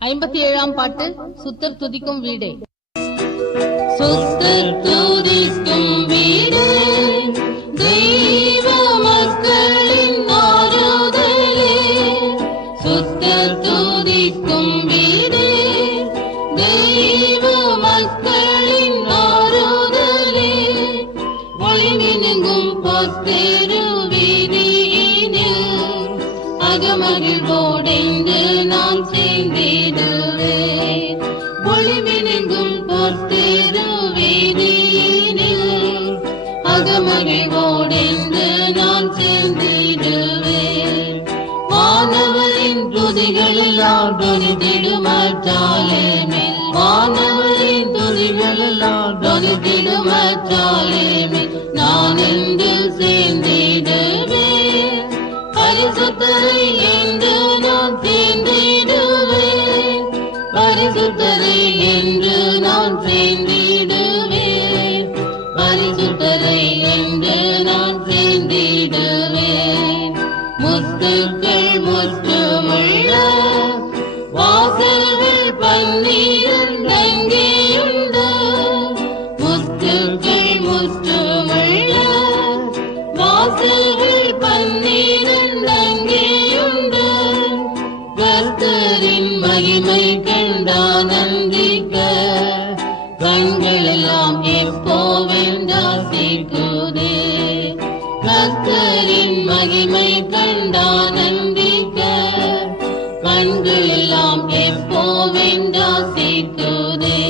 57ஆம் பாட்டு சுத்தர் துதிக்கும் வீடே. சுத்தர் துதிக்கும் வீடே, தெய்வ மக்களின் ஆறுதலே. சுத்தர் துதிக்கும் வீடே, தெய்வ மக்களின் ஆறுதலே. ஒளிமினுங்கும் பொத்தெரு வீதியினில் அகமகிழ்வோடென்று நான் சேர்ந்திடுவேன். ஒளிமினுங்கும் பொத்தெரு வீதியினில் அகமகிழ்வோடென்று நான் சேர்ந்திடுவேன். வானவரின் துதிகளெல்லாம் தொனித்திடுமற்றாலேமே, வானவரின் துதிகளெல்லாம் தொனித்திடுமற்றாலேமே, நான் என்று சேர்ந்திடுவேன். பரிசுத்தரை என்று நான் சேர்ந்திடுவேன், பரிசுத்தரை என்று நான் சேர்ந்திடுவேன், பரிசுத்தரை என்று நான் சேர்ந்திடுவேன். முத்துக்கள் முற்றுமுள்ள வாசல்கள் 12 அங்கேயுண்டு. முத்துக்கள் முற்றுமுள்ள வாசல்கள் 12 அங்கேயுண்டு. கர்த்தரின் மகிமை கண்டானந்திக்க கண்களெல்லாம் எப்போவென்றால் சேர்க்குதே. கர்த்தரின் மகிமை கண்டானந்திக்க கண்களெல்லாம் எப்போவென்றால் சேர்க்குதே.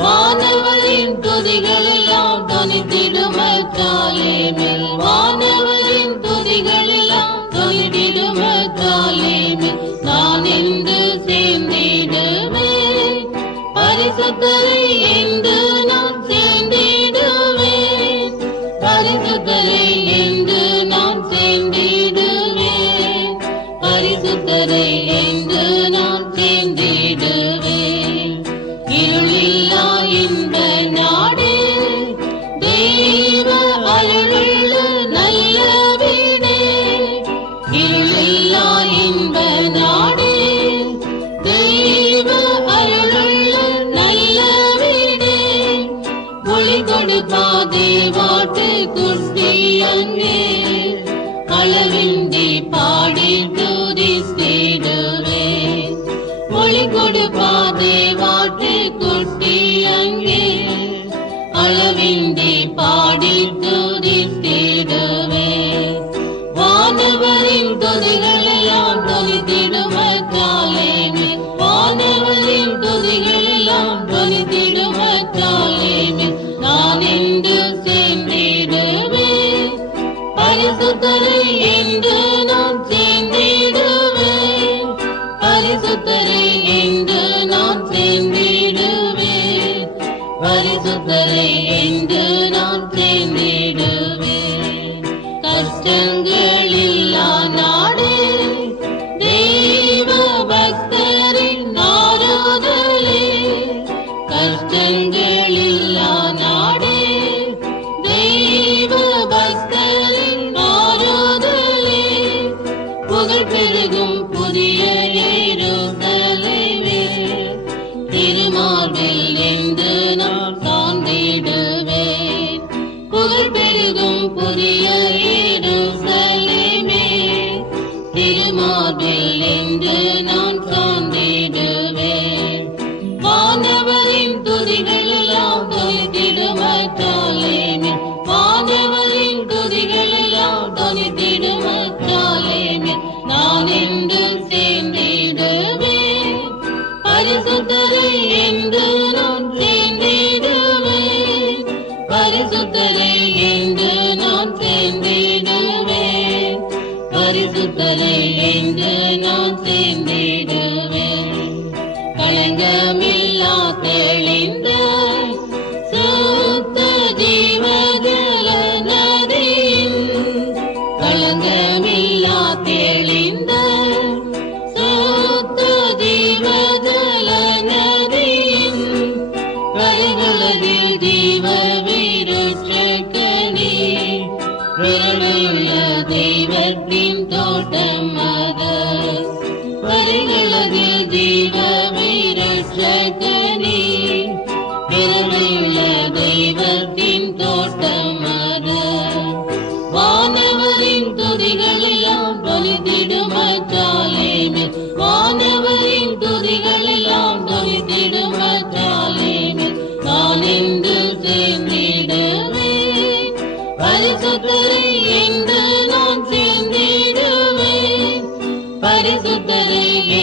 வானவரின் துதிகளெல்லாம் தொனித்திடுமற்றாலேமே, வானவரின் துதிகளெல்லாம் தொனித்திடுமற்றாலேமே, நான் என்று சேர்ந்திடுவேன். பரிசுத்தரை என்று நான் சேர்ந்திடுவேன், பரிசுத்தரை என்று நான் சேர்ந்திடுவேன், பரிசுத்தரை என்று நான் சேர்ந்திடுவேன். இருளில்லா இன்ப நாடு, தெய்வ அருளுள்ள நல்ல வீடே. இருளில்லா இன்ப நாடு, தெய்வ அருளுள்ள நல்ல வீடே. ஒளி கொடுப்பா தேவாட்டு குட்டி அங்கே அளவின்றி பாடி துதித்திடுவேன். ஒளி கொடுப்பா தேவாட்டு குட்டி அங்கே அளவின்றி பாடி துதித்திடுவேன். வானவரின் துதிகளெல்லாம் தொனித்திடுமற்றாலேமே, வானவரின் துதிகளெல்லாம் தொனித்திடுமற்றாலேமே, நான் என்று சேர்ந்திடுவேன். பரிசுத்தரை என்று நான் சேர்ந்திடுவேன், பரிசுத்தரை என்று நான் சேர்ந்திடுவேன், பரிசுத்தரை என்று நான் சேர்ந்திடுவேன். கஷ்டங்களில்லா நாடு, தெய்வ பக்தரின் ஆறுதலே. கஷ்டங்களில்லா நாடு, தெய்வ பக்தரின் ஆறுதலே. புகழ் பெருகும் புதிய எருசலே,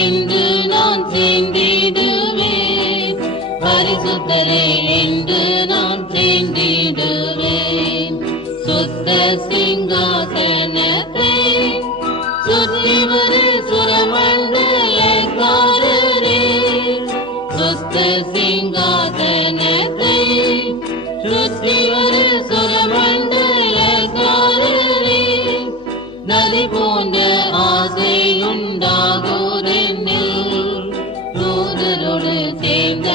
என்று நான் சேர்ந்திடுவேன், பரிசுத்தரே என்று நான் சேர்ந்திடுவேன். சுத்த சிங்காசனத்தை சுற்றி ஒரு சுரமண்டலக்காரரே, சுத்த சிங்காசனத்தை சுற்றி ஒரு சுரமண்டலக்காரரே, நதி போன்ற ஆசை உண்டாகோரென்னில் தூதரோடு சேர்ந்த